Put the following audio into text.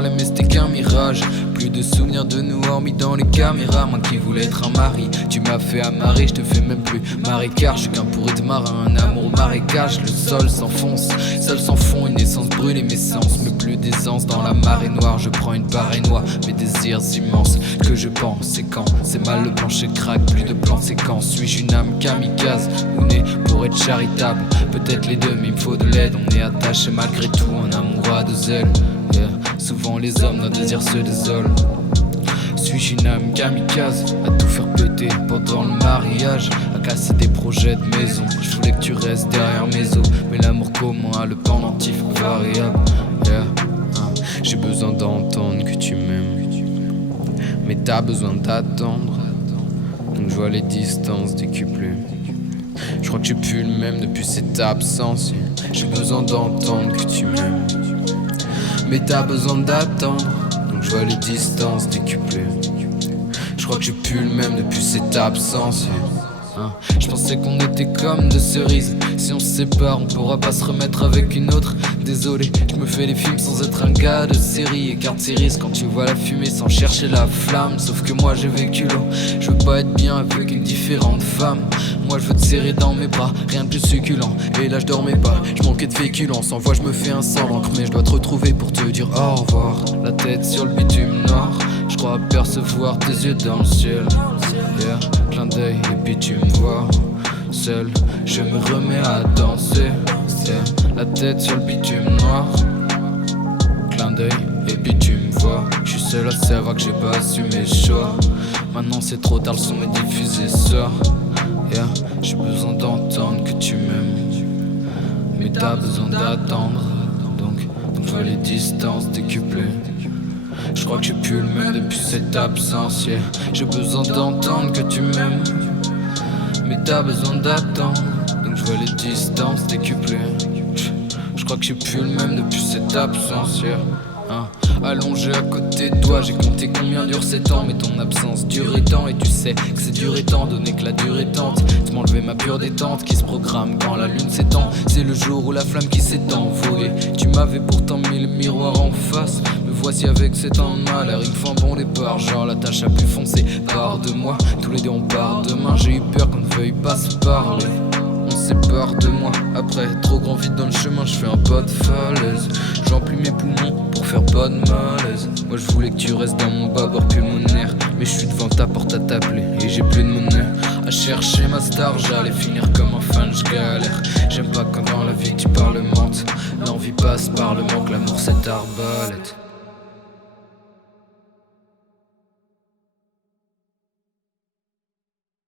parlais mais c'était qu'un mirage. Plus de souvenirs de nous hormis dans les caméras. Moi qui voulais être un mari, tu m'as fait amarrer, je te fais même plus marécage. Je suis qu'un pourri de marin, un amour au marécage. Le sol s'enfonce, seul sans fond, une essence brûle et mes sens. Mais plus d'essence dans la marée noire, je prends une barre noire. Mes désirs immenses, que je pense, c'est quand c'est mal le plancher craque, plus de plan de séquence. Suis-je une âme kamikaze ou né pour être charitable? Peut-être les deux mais il me faut de l'aide. On est attaché malgré tout, un amour à deux ailes. Yeah. Souvent les hommes, nos désirs se désolent. Suis-je une âme kamikaze à tout faire péter pendant le mariage, à casser des projets de maison? Je voulais que tu restes derrière mes os, mais l'amour commun a le pendentif variable. Yeah. J'ai besoin d'entendre que tu m'aimes, mais t'as besoin d'attendre. Donc je vois les distances décuplées. Je crois que j'ai plus le même depuis cette absence. J'ai besoin d'entendre que tu m'aimes, mais t'as besoin d'attendre. Donc je vois les distances décuplées. Je crois que j'ai plus le même depuis cette absence. Je pensais qu'on était comme deux cerises. Si on se sépare on pourra pas se remettre avec une autre. Désolé, je me fais les films sans être un gars de série. Écarte ces risques quand tu vois la fumée sans chercher la flamme. Sauf que moi j'ai vécu l'eau, je veux pas être bien avec une différente femme. Moi je veux te serrer dans mes bras, rien de plus succulent. Et là je dormais pas, je manquais de féculents. Sans voix je me fais un sang l'encre, mais je dois te retrouver pour te dire au revoir. La tête sur le bitume noir, je crois apercevoir tes yeux dans le ciel. Yeah, clin d'œil et puis tu me vois seul, je me remets à danser. Yeah, la tête sur le bitume noir, clin d'œil et puis tu me vois. Je suis seul à savoir que j'ai pas assumé mes choix. Maintenant c'est trop tard, le son est diffusé sort. Yeah, j'ai besoin d'entendre que tu m'aimes, mais t'as besoin d'attendre. Donc je vois les distances décuplées. Je crois que j'ai plus le même depuis cette absence. Yeah. J'ai besoin d'entendre que tu m'aimes, mais t'as besoin d'attendre. Donc je vois les distances décuplées. Je crois que j'ai plus le même depuis cette absence. Yeah. Allongé à côté de toi, j'ai compté combien dure 7 ans. Mais ton absence durait tant, et tu sais que c'est dur et tant, donné que la durée tente de m'enlever ma pure détente qui se programme quand la lune s'étend. C'est le jour où la flamme qui s'est envolée. Tu m'avais pourtant mis le miroir en face. Me voici avec cet temps de malheur, il me faut un bon départ. Genre la tâche a pu foncer, part de moi. Tous les deux on part demain, j'ai eu peur qu'on ne veuille pas se parler. On sépare de moi, après trop grand vide dans le chemin, je fais un pas de falaise. J'emplis mes poumons pour faire pas de malaise. Moi je voulais que tu restes dans mon bâbord pulmonaire, mais je suis devant ta porte à t'appeler et j'ai plus de monnaie. À chercher ma star, j'allais finir comme un fan, je galère. J'aime pas quand dans la vie tu parlementes. L'envie passe par le manque, l'amour c'est arbalète.